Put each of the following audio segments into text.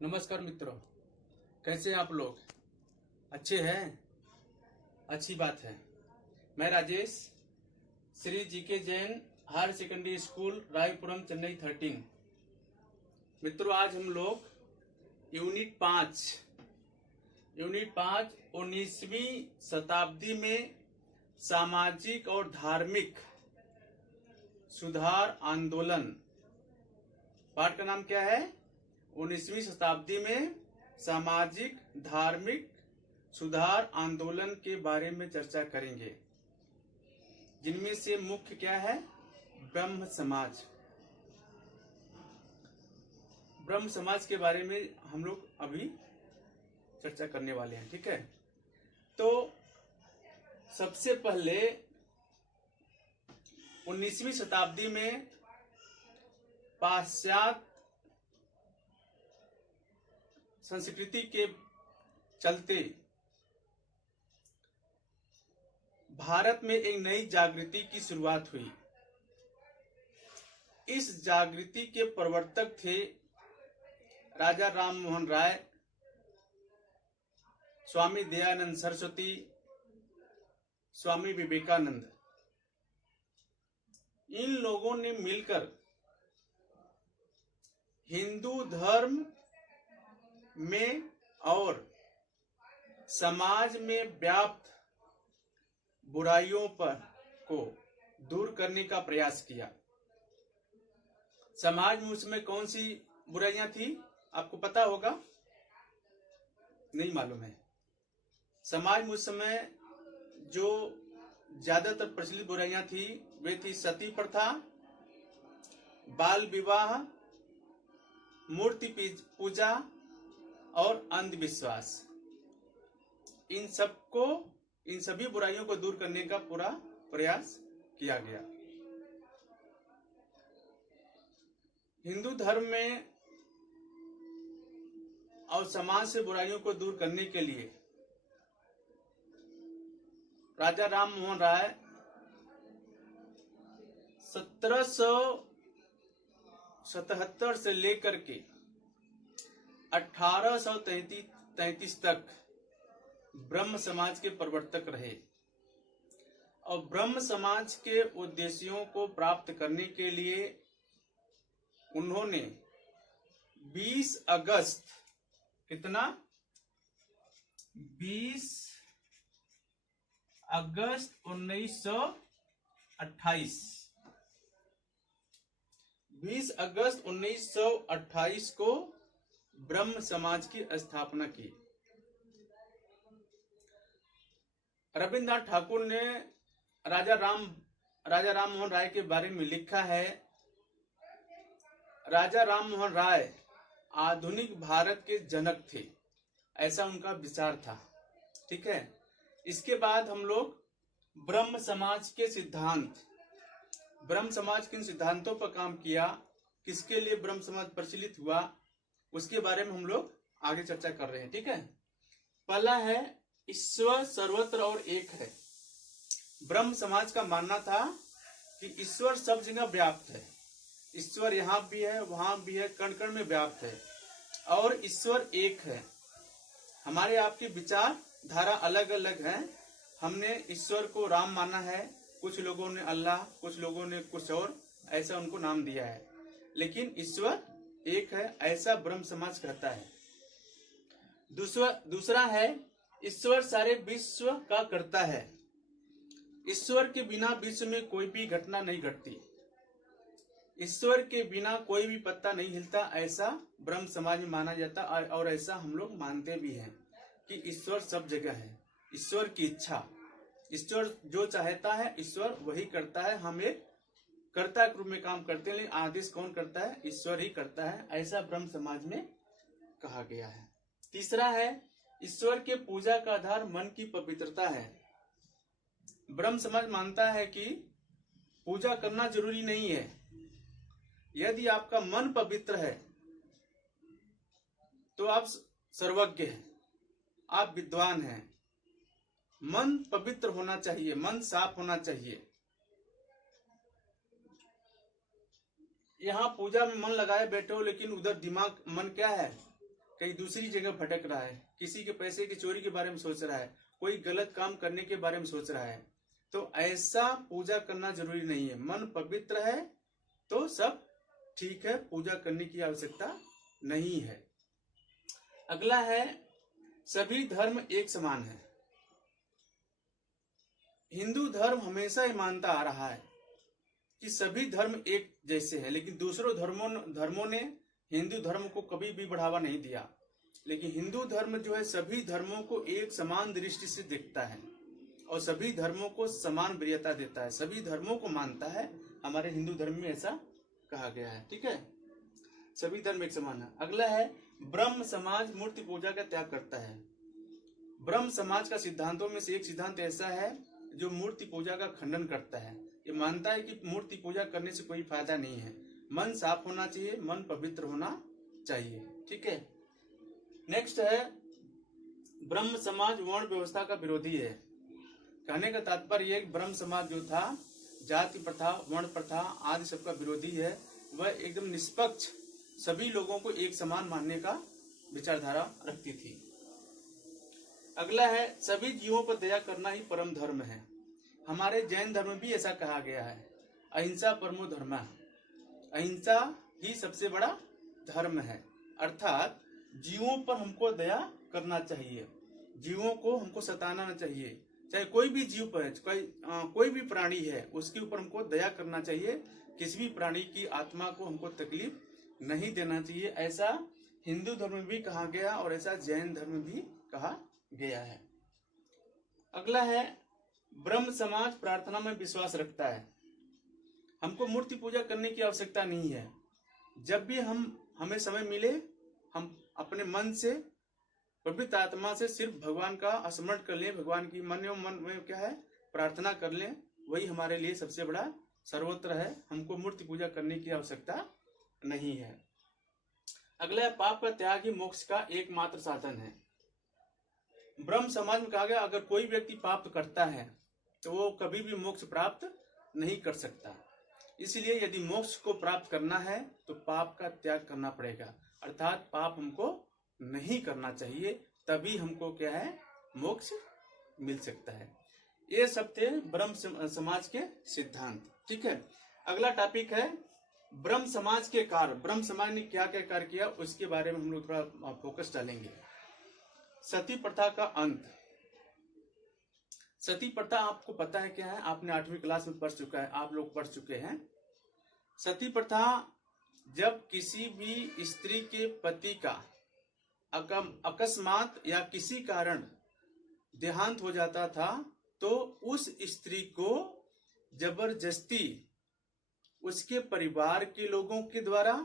नमस्कार मित्रों, कैसे हैं आप लोग? अच्छे हैं? अच्छी बात है। मैं Rajesh, Shri G K Jain higher secondary school, Royapuram, Chennai 13। मित्रों, आज हम लोग यूनिट 5 19वीं शताब्दी में सामाजिक और धार्मिक सुधार आंदोलन, पाठ का नाम क्या है? 19वीं शताब्दी में सामाजिक धार्मिक सुधार आंदोलन के बारे में चर्चा करेंगे, जिनमें से मुख्य क्या है? ब्रह्म समाज। ब्रह्म समाज के बारे में हम लोग अभी चर्चा करने वाले हैं, ठीक है? तो सबसे पहले 19वीं शताब्दी में पाश्चात्य संस्कृति के चलते भारत में एक नई जागृति की शुरुआत हुई। इस जागृति के प्रवर्तक थे राजा राम मोहन राय, स्वामी दयानंद सरस्वती, स्वामी विवेकानंद। इन लोगों ने मिलकर हिंदू धर्म में और समाज में व्याप्त बुराइयों को दूर करने का प्रयास किया। समाज में उसमें कौन सी बुराइयां थी आपको पता होगा? नहीं मालूम है? समाज में उस समय जो ज्यादातर प्रचलित बुराइयां थी वे थी सती प्रथा, बाल विवाह, मूर्ति पूजा और अंधविश्वास। इन सभी बुराइयों को दूर करने का पूरा प्रयास किया गया। हिंदू धर्म में और समाज से बुराइयों को दूर करने के लिए राजा राम मोहन राय 1777 से लेकर के 1833 तक ब्रह्म समाज के प्रवर्तक रहे और ब्रह्म समाज के उद्देश्यों को प्राप्त करने के लिए उन्होंने 20 अगस्त 1928 को ब्रह्म समाज की स्थापना की। रविन्द्रनाथ ठाकुर ने राजा राम मोहन राय के बारे में लिखा है, राजा राम मोहन राय आधुनिक भारत के जनक थे, ऐसा उनका विचार था, ठीक है? इसके बाद हम लोग ब्रह्म समाज के किन सिद्धांतों पर काम किया, किसके लिए ब्रह्म समाज प्रचलित हुआ, उसके बारे में हम लोग आगे चर्चा कर रहे हैं, ठीक है? पहला है ईश्वर सर्वत्र और एक है। ब्रह्म समाज का मानना था कि ईश्वर सब जगह व्याप्त है। ईश्वर यहाँ भी है, वहां भी है, कण कण में व्याप्त है और ईश्वर एक है। हमारे आपकी विचार धारा अलग अलग है। हमने ईश्वर को राम माना है, कुछ लोगों ने अल्लाह, कुछ लोगों ने कुछ और ऐसा उनको नाम दिया है, लेकिन ईश्वर एक है, ऐसा ब्रह्म समाज कहता है। दूसरा है ईश्वर सारे विश्व का करता है। ईश्वर के बिना विश्व में कोई भी घटना नहीं घटती, ईश्वर के बिना कोई भी पत्ता नहीं हिलता, ऐसा ब्रह्म समाज में माना जाता और ऐसा हम लोग मानते भी हैं कि ईश्वर सब जगह है। ईश्वर की इच्छा, ईश्वर जो चाहता है ईश्वर वही करता है। हम एक कर्ता के रूप में काम करते हैं, लेकिन आदेश कौन करता है? ईश्वर ही करता है, ऐसा ब्रह्म समाज में कहा गया है। तीसरा है ईश्वर के पूजा का आधार मन की पवित्रता है। ब्रह्म समाज मानता है कि पूजा करना जरूरी नहीं है, यदि आपका मन पवित्र है तो आप सर्वज्ञ हैं, आप विद्वान हैं। मन पवित्र होना चाहिए, मन साफ होना चाहिए। यहाँ पूजा में मन लगाए बैठे हो, लेकिन उधर दिमाग मन क्या है, कहीं दूसरी जगह भटक रहा है, किसी के पैसे की चोरी के बारे में सोच रहा है, कोई गलत काम करने के बारे में सोच रहा है। तो ऐसा पूजा करना जरूरी नहीं है। मन पवित्र है तो सब ठीक है, पूजा करने की आवश्यकता नहीं है। अगला है, सभी धर्म एक समान है। हिंदू धर्म हमेशा ही मानता आ रहा है कि सभी धर्म एक जैसे हैं, लेकिन दूसरों धर्मों ने हिंदू धर्म को कभी भी बढ़ावा नहीं दिया। लेकिन हिंदू धर्म जो है सभी धर्मों को एक समान दृष्टि से देखता है और सभी धर्मों को समान वरीयता देता है, सभी धर्मों को मानता है। हमारे हिंदू धर्म में ऐसा कहा गया है, ठीक है, सभी धर्म एक समान है। अगला है, ब्रह्म समाज मूर्ति पूजा का त्याग करता है। ब्रह्म समाज का सिद्धांतों में से एक सिद्धांत ऐसा है जो मूर्ति पूजा का खंडन करता है। ये मानता है कि मूर्ति पूजा करने से कोई फायदा नहीं है, मन साफ होना चाहिए, मन पवित्र होना चाहिए, ठीक है। नेक्स्ट है, ब्रह्म समाज वर्ण व्यवस्था का विरोधी है। कहने का तात्पर्य ब्रह्म समाज जो था जाति प्रथा, वर्ण प्रथा आदि सबका विरोधी है। वह एकदम निष्पक्ष सभी लोगों को एक समान मानने का विचारधारा रखती थी। अगला है, सभी जीवों पर दया करना ही परम धर्म है। हमारे जैन धर्म में भी ऐसा कहा गया है, अहिंसा परमो धर्म। अहिंसा ही सबसे बड़ा धर्म है, अर्थात जीवों पर हमको दया करना चाहिए, जीवों को हमको सताना न चाहिए। चाहे कोई भी जीव पर कोई भी प्राणी है उसके ऊपर हमको दया करना चाहिए, किसी भी प्राणी की आत्मा को हमको तकलीफ नहीं देना चाहिए। ऐसा हिंदू धर्म में भी कहा गया और ऐसा जैन धर्म में भी कहा गया है। अगला है, ब्रह्म समाज प्रार्थना में विश्वास रखता है। हमको मूर्ति पूजा करने की आवश्यकता नहीं है। जब भी हमें समय मिले हम अपने मन से पवित्र आत्मा से सिर्फ भगवान का स्मरण कर लें, भगवान की मन में क्या है प्रार्थना कर लें, वही हमारे लिए सबसे बड़ा सर्वोत्तर है। हमको मूर्ति पूजा करने की आवश्यकता नहीं है। अगला, पाप का त्याग ही मोक्ष का एकमात्र साधन है। ब्रह्म समाज में कहा गया अगर कोई व्यक्ति पाप करता है तो वो कभी भी मोक्ष प्राप्त नहीं कर सकता। इसलिए यदि मोक्ष को प्राप्त करना है तो पाप का त्याग करना पड़ेगा, अर्थात पाप हमको नहीं करना चाहिए, तभी हमको क्या है मोक्ष मिल सकता है। ये सब थे ब्रह्म समाज के सिद्धांत, ठीक है। अगला टॉपिक है ब्रह्म समाज के कार्य। ब्रह्म समाज ने क्या क्या कार्य किया उसके बारे में हम लोग थोड़ा फोकस डालेंगे। सती प्रथा का अंत। सती प्रथा आपको पता है क्या है, आपने 8वीं क्लास में पढ़ चुका है, आप लोग पढ़ चुके हैं। सती प्रथा जब किसी भी स्त्री के पति का अकस्मात या किसी कारण देहांत हो जाता था तो उस स्त्री को जबरदस्ती उसके परिवार के लोगों के द्वारा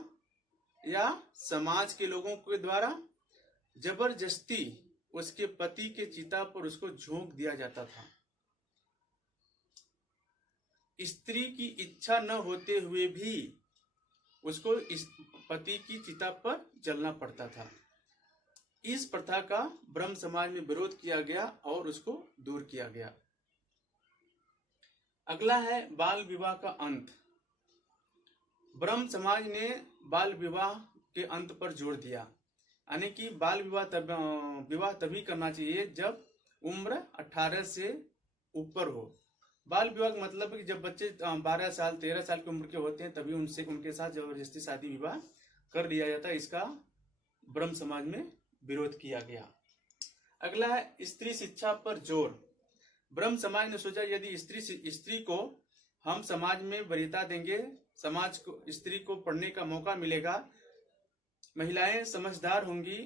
या समाज के लोगों के द्वारा जबरदस्ती उसके पति के चिता पर उसको झोंक दिया जाता था। स्त्री की इच्छा न होते हुए भी उसको इस पति की चिता पर जलना पड़ता था। इस प्रथा का ब्रह्म समाज में विरोध किया गया और उसको दूर किया गया। अगला है बाल विवाह का अंत। ब्रह्म समाज ने बाल विवाह के अंत पर जोर दिया, यानी कि बाल विवाह तभी करना चाहिए जब उम्र 18 से ऊपर हो। बाल विवाह का मतलब है कि जब बच्चे 12 साल 13 साल की उम्र के होते हैं तभी उनके साथ जबरदस्ती शादी विवाह कर दिया जाता है। इसका ब्रह्म समाज में विरोध किया गया। अगला है स्त्री शिक्षा पर जोर। ब्रह्म समाज ने सोचा यदि स्त्री को हम समाज में वरीयता देंगे, समाज को स्त्री को पढ़ने का मौका मिलेगा, महिलाएं समझदार होंगी,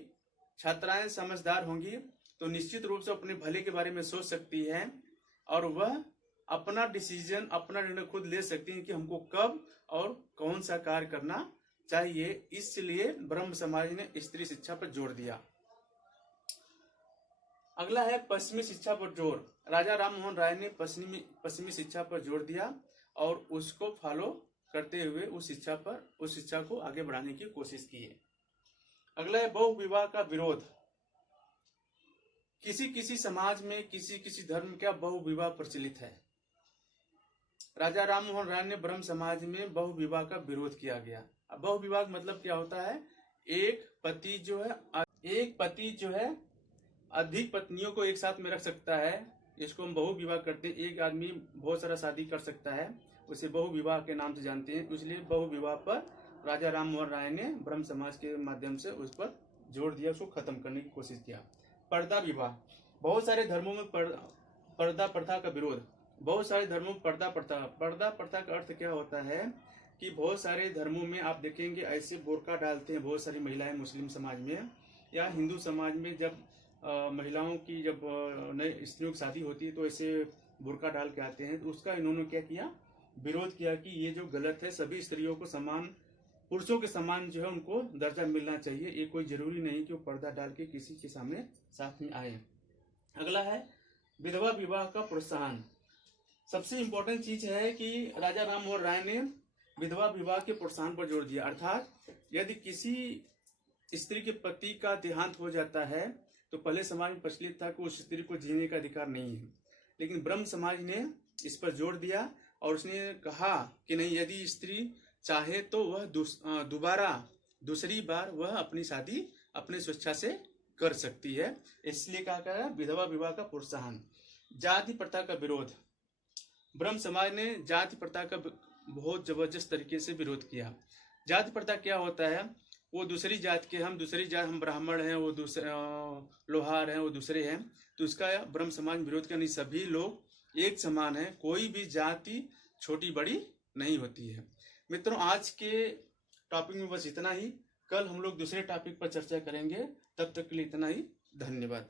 छात्राएं समझदार होंगी, तो निश्चित रूप से अपने भले के बारे में सोच सकती हैं और वह अपना डिसीजन, अपना निर्णय खुद ले सकती हैं कि हमको कब और कौन सा कार्य करना चाहिए। इसलिए ब्रह्म समाज ने स्त्री शिक्षा पर जोर दिया। अगला है पश्चिमी शिक्षा पर जोर। राजा राम मोहन राय ने पश्चिमी शिक्षा पर जोर दिया और उसको फॉलो करते हुए उस शिक्षा को आगे बढ़ाने की कोशिश की है। अगला है बहु विवाह का विरोध। किसी किसी समाज में, किसी किसी धर्म का बहु विवाह प्रचलित है। राजा राम मोहन राय ने ब्रह्म समाज में बहु विवाह का विरोध किया गया। अब बहु विवाह मतलब क्या होता है? एक पति जो है अधिक पत्नियों को एक साथ में रख सकता है, इसको हम बहु विवाह करते हैं। एक आदमी बहुत सारा शादी कर सकता है, उसे बहु विवाह के नाम से जानते हैं। इसलिए बहु विवाह पर राजा राम मोहन राय ने ब्रह्म समाज के माध्यम से उस पर जोर दिया, उसको खत्म करने की कोशिश किया। पर्दा विवाह। बहुत सारे धर्मों में पर्दा प्रथा का विरोध। बहुत सारे धर्मों में पर्दा प्रथा का अर्थ क्या होता है कि बहुत सारे धर्मों में आप देखेंगे ऐसे बुर्का डालते हैं बहुत सारी महिलाएं। मुस्लिम समाज में या हिंदू समाज में जब महिलाओं की जब नई स्त्रियों की शादी होती है तो ऐसे बुर्का डाल के आते हैं। तो उसका इन्होंने क्या किया? विरोध किया कि ये जो गलत है। सभी स्त्रियों को समान, पुरुषों के समान जो है उनको दर्जा मिलना चाहिए। ये कोई जरूरी नहीं कि वो पर्दा डाल के किसी के सामने साथ में आए। अगला है विधवा विवाह का प्रोत्साहन। सबसे इम्पोर्टेंट चीज है कि राजा राम मोहन राय ने विधवा विवाह के प्रोत्साहन पर जोर दिया। अर्थात यदि किसी स्त्री के पति का देहांत हो जाता है तो पहले समाज में प्रचलित था कि उस स्त्री को जीने का अधिकार नहीं है, लेकिन ब्रह्म समाज ने इस पर जोर दिया और उसने कहा कि नहीं, यदि स्त्री चाहे तो वह दूसरी बार वह अपनी शादी अपने स्वेच्छा से कर सकती है। इसलिए कहा गया विधवा विवाह का प्रोत्साहन। जाति प्रथा का विरोध। ब्रह्म समाज ने जाति प्रथा का बहुत जबरदस्त तरीके से विरोध किया। जाति प्रथा क्या होता है? वो दूसरी जात के, हम ब्राह्मण हैं, वो दूसरे लोहार हैं, वो दूसरे हैं, तो इसका ब्रह्म समाज विरोध किया। नहीं, सभी लोग एक समान हैं, कोई भी जाति छोटी बड़ी नहीं होती है। मित्रों, आज के टॉपिक में बस इतना ही। कल हम लोग दूसरे टॉपिक पर चर्चा करेंगे। तब तक के लिए इतना ही। धन्यवाद।